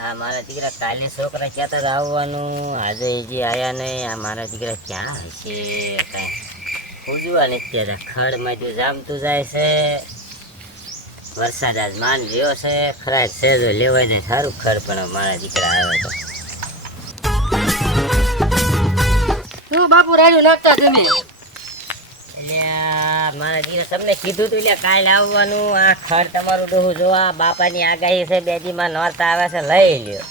આ મારા દીકરા કાલે છોકરા કહેતા હતા આવવાનું, આજે હજી આયા નહીં. આ મારા દીકરા ક્યાં હશે? કાંઈ પૂજવા નથી કહેતા. ખડમાંથી જામતું જાય છે. વરસાદ આજ માન રહ્યો છે. ખરાબ છે જો લેવાય ને સારું ખડ, પણ મારા દીકરા આવે તો શું બાપુ રાડ્યું નાખતા તમે? એટલે મારા દીકરા તમને કીધું તું એટલે કાલે આવવાનું. આ ખડ તમારું ડોહું જોવા, બાપાની આગાહી છે 2 દીમાં નોરતા આવે છે, લઈ લ્યો.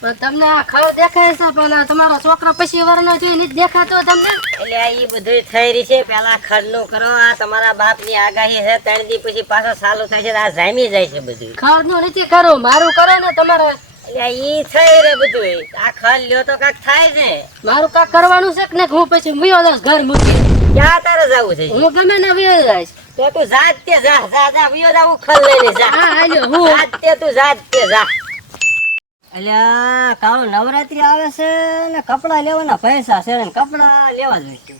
પણ તમને આ ખડ દેખાય છે, પેલા તમારો છોકરો પછી વરનો જોઈ નથી દેખાતો તમને? એટલે આ ઈ બધું થઈ રહી છે. પેલા ખડનું કરો. આ તમારા બાપની આગાહી છે 3 દી પછી પાછો ચાલુ થાય છે. આ જામી જાય છે બધું. ખડ નું નથી કરો, મારું કરો ને તમારે. એટલે ઈ થઈ રે બધું. આ ખડ લ્યો તો કાક થાય છે. મારું કાક કરવાનું છે કે ને હું પછી મુયો દસ ઘર મૂકી. ક્યાં તારે જવું છે? હું ગમે ને મુયો જઈશ. તો તું જાત તે જા જા જા વિયો જાવું ખડ લઈને જા. હા હાલ્યો હું જાત તે તું જાત તે જા. અલ્યા કાળું નવરાત્રી આવે છે ને કપડા લેવાના પૈસા છે ને કપડા લેવા જોઈશે.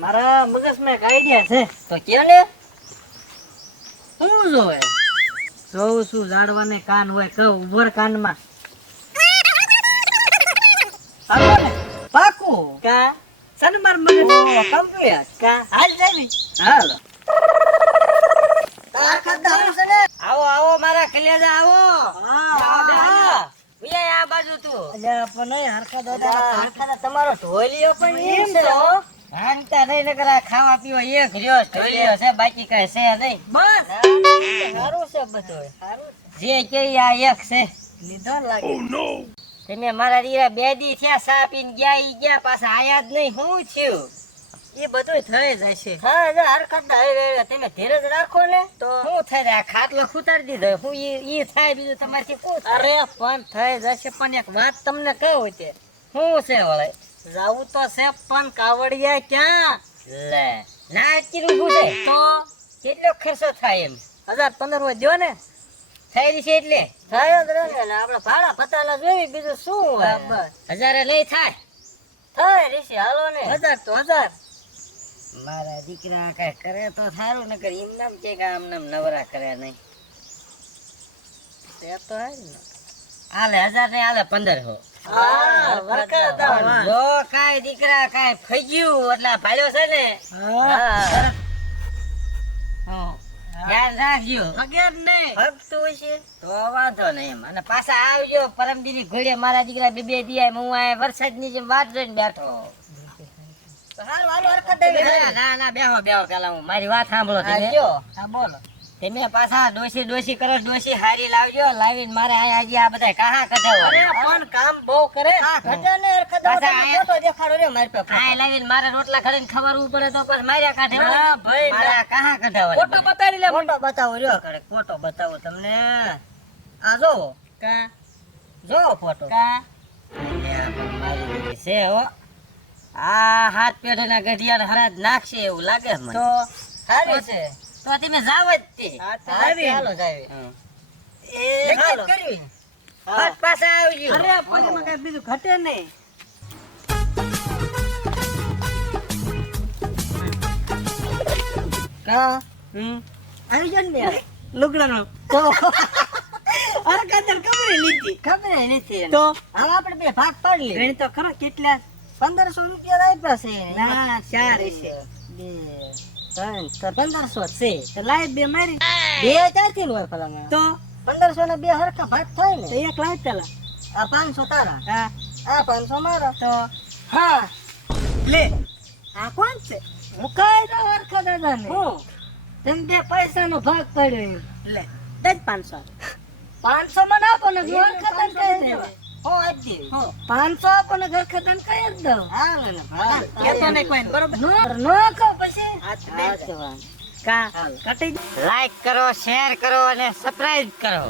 મારા મગજમાં એક આઈડિયા છે. તો કે ને શું જોવે? જોઉં છું ઝાડવાને કાન હોય કહું ઉભર કાનમાં. હાલો ને પાકું કા સનમાર મને કમ્પ્લીટ કા હાલ જઈ હાલ. આવો આવો મારા કલેજા આવો. હા વિયા આ બાજુ તું. અલ્યા પણ નહીં હરખા દાદા. હરખાના તમારો ઢોલિયો પણ એમ એમ છે તો. હો. ભાંગતા નહીં નકર આ ખાવા પીવા એક રહ્યો ઢોલિયો છે, બાકી કઈ છે નહીં. બસ સારું છે બધું. સારું જે કે આ એક છે. લીધો લાગે. તમે મારા દીકરા 2 દી થયા સા પીને ગયા, ઈ ગયા પાછા આયા જ નહીં. શું થયું? એ બધું થઈ જશે. હા જો હરખતના હવે તમે ધીરજ રાખો ને તો શું થાય? આ ખાટલો ખૂતાડી દીધો. હું ઈ થાય બીજું તમારથી શું થાય? અરે પણ થઈ જશે. પણ એક વાત તમને કહું છે, શું છે વળે? જાવું તો છે પણ કાવડિયા ક્યાં? લે ના કીધું શું છે? તો કેટલો ખર્ચો થાય એમ? 1000-15 દ્યો ને. થઈ રહી છે એટલે થાય જ રહે ને. આપણે ભાડા પતાલા જોઈ બીજું શું હોય? બસ 1000 લઈ થાય. થાય રીસી હાલો ને. 1000 તો 1000. મારા દીકરા કઈ કરે તો સારું, નકર એમ નામ કે આમ નામ નવરા કરે નહીં. તે તો હે ને. હાલે 1000 ને હાલે 1500. હા વરકા દાવા. જો કાઈ દીકરા કાઈ ફજ્યું એટલે આ ભાલ્યો છે ને. હા હા ધ્યાન રાખજો. અગર નહીં ભગતું હશે તો વાંધો નહીં એમ. અને પાછા આવજો પરમદીની ઘોડે. મારા દીકરા 2 દિયા હું આ વરસાદની જેમ વાટ જોઈને બેઠો. હાલો હાલો હરકત દેવી. ના ના બેહો બેહો પેલા હું મારી વાત સાંભળો તમે. હા બોલો. તમે પાછા ડોસી કરો. ડોસી હારી લાવજો. લાવીને મારે આજે આ બધા કાહા અરે કઢાવવા. પણ કામ બહુ કરે. હા, ઘટે ને હરકત પાછા તમે આયા. ફોટો દેખાડો રે મારી પાસે. આ લાવીને મારે રોટલા ખડીને ખબરવું પડે તો પછી માર્યા કાઢે. ના, ભાઈ, મારા કાહા કઢાવવા. ફોટો બતાડી લે. ફોટો બતાવો રહ્યો કરે. ફોટો બતાવો તમને. આ જોવો. કા જોવો ફોટો. કા અલ્યા, પણ મારી દીકરી છે હો. આ હાથ પેઢીના ગઢિયાને હરાજ નાખશે એવું લાગે મને. તો સારી છે. તો તમે જાવ જ તે. હા, તો આવી. હાલો જાવી. એ હાલો. કરવી. હા. ફટ પાછા આવજો. અરે પોલીમાં કઈ બીજું ઘટે નહીં. કા આવી જાય ને લુગડાનો તો હરકત ખબર લીધી. ખબર નથી એને. તો હવે આપણે બે ભાગ પાડી લઈએ. ગણી તો ખરો કેટલા? 1500 રૂપિયા આપ્યા છે એને. ના, 4 હશે. 2 3 તો 1500 છે. તો લાય બે મારી. બે ક્યાંથી હોય ભલામણ? તો 1500 ને બે હરખા ભાગ થાય તો ને. એક લાય પેલા. આ 500 તારા. હા આ 500 મારા. તો હા લે. આ કોણ છે? મુકાઈ દો હરખા દાદાને. હું તેમ બે પૈસાનો ભાગ પડ્યો એમ. લે દે 500. 500 મને આપો ને ઘર ખતમ કરી દે. હો આપજે. હો 500 આપો ને ઘર ખતમ કરી જ દઉં. હાલ ને ભાઈ. કેતો નહીં કોઈને બરોબર. નો કહો પછી. હા કા કટી લાઈક કરો, શેર કરો અને સબસ્ક્રાઇબ કરો.